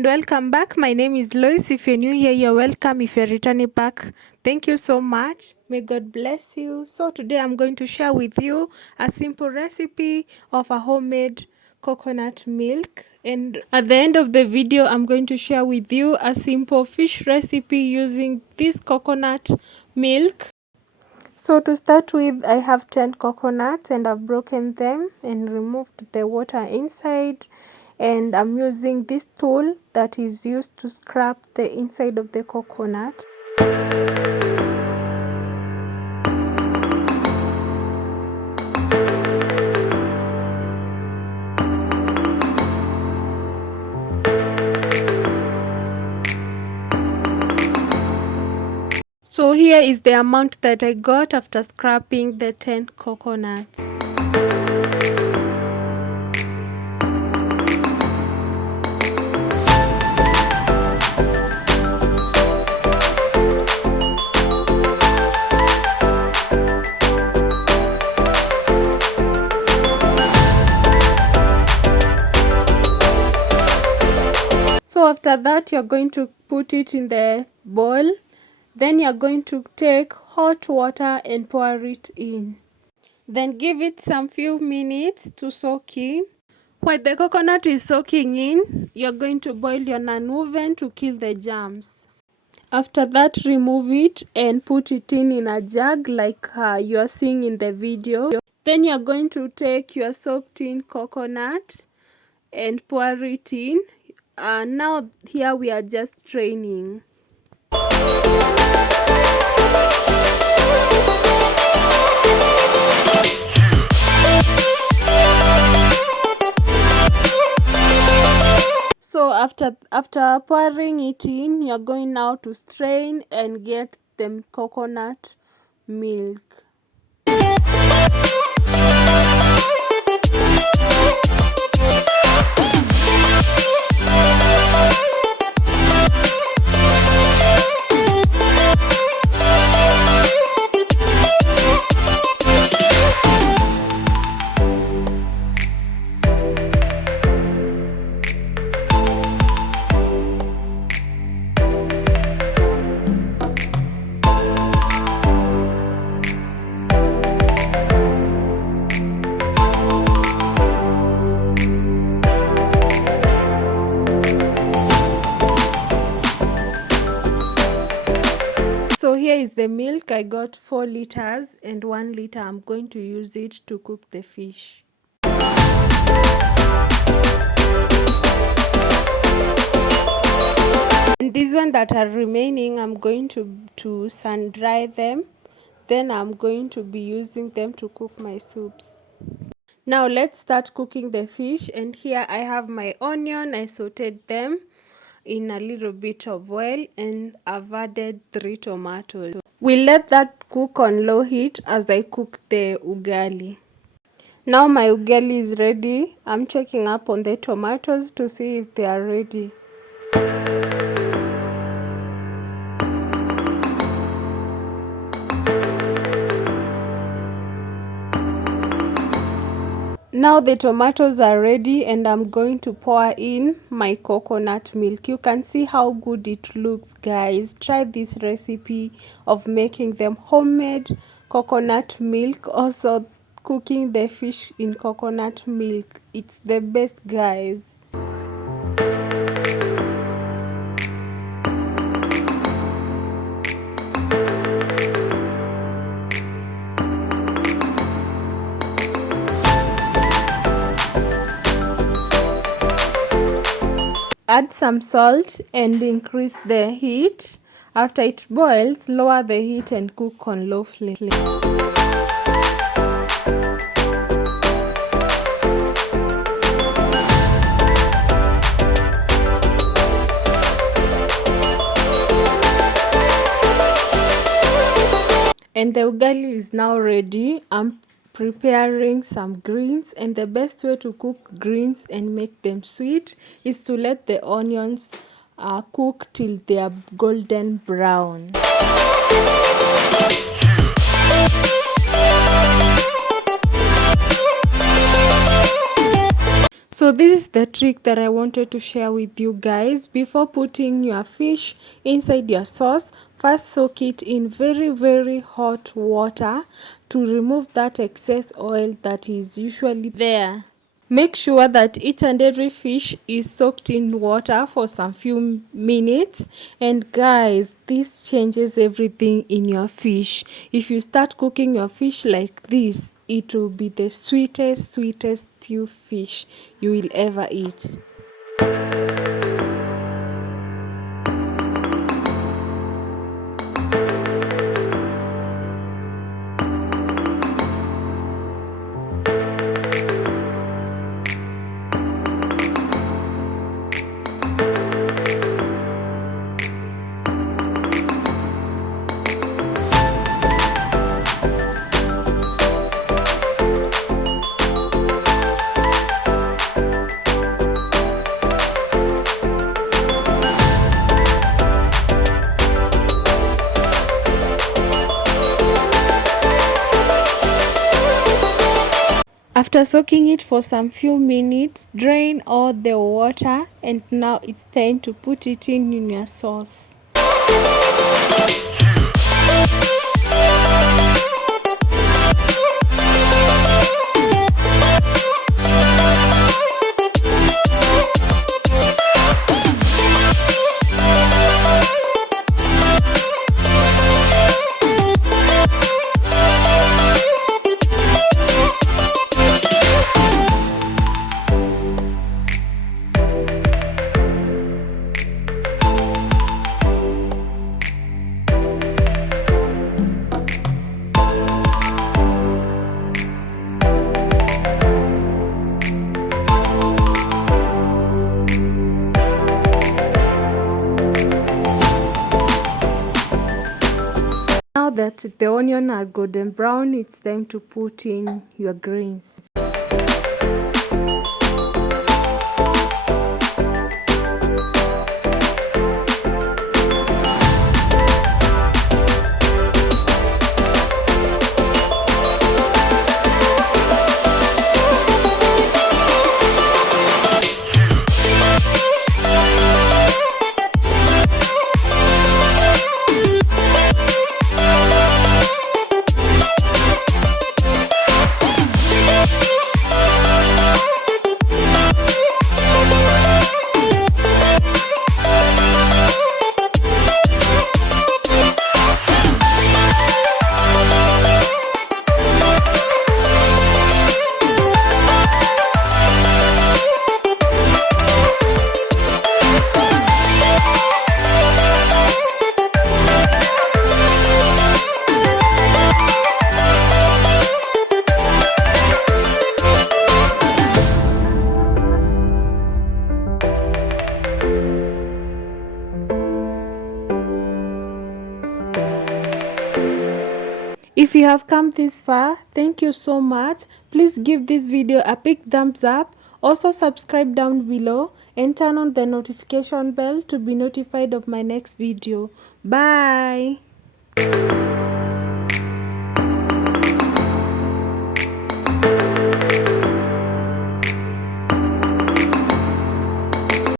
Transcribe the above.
and welcome back. My name is Loise. If you're new here, you're welcome. If you're returning back, thank you so much. May God bless you. So today I'm going to share with you a simple recipe of a homemade coconut milk, and at the end of the video I'm going to share with you a simple fish recipe using this coconut milk. So to start with, I have 10 coconuts and I've broken them and removed the water inside, and I'm using this tool that is used to scrub the inside of the coconut. So here is the amount that I got after scraping the 10 coconuts. So after that, you're going to put it in the bowl. Then you're going to take hot water and pour it in. Then give it some few minutes to soak in. While the coconut is soaking in, you're going to boil your non-oven to kill the germs. After that, remove it and put it in a jug like you are seeing in the video. Then you're going to take your soaked in coconut and pour it in. Now here we are just straining. So after pouring it in, you're going now to strain and get the coconut milk. So here is the milk. I got 4 liters and 1 liter. I'm going to use it to cook the fish. And these ones that are remaining, I'm going to sun dry them. Then I'm going to be using them to cook my soups. Now let's start cooking the fish, and here I have my onion. I sauteed them in a little bit of oil and I've added 3 tomatoes. We'll let that cook on low heat as I cook the ugali. Now my ugali is ready. I'm checking up on the tomatoes to see if they are ready. Now the tomatoes are ready and I'm going to pour in my coconut milk. You can see how good it looks, guys. Try this recipe of making them homemade coconut milk. Also cooking the fish in coconut milk. It's the best, guys. Add some salt and increase the heat. After it boils, lower the heat and cook on low flame. And the ugali is now ready. I'm preparing some greens, and the best way to cook greens and make them sweet is to let the onions cook till they are golden brown. So this is the trick that I wanted to share with you guys. Before putting your fish inside your sauce, first soak it in very hot water to remove that excess oil that is usually there. Make sure that each and every fish is soaked in water for some few minutes, and guys, this changes everything in your fish. If you start cooking your fish like this, it will be the sweetest stew fish you will ever eat. After soaking it for some few minutes, drain all the water, and now it's time to put it in your sauce. Now that the onion are golden brown, it's time to put in your grains. If you have come this far, thank you so much. Please give this video a big thumbs up. Also subscribe down below and turn on the notification bell to be notified of my next video. Bye.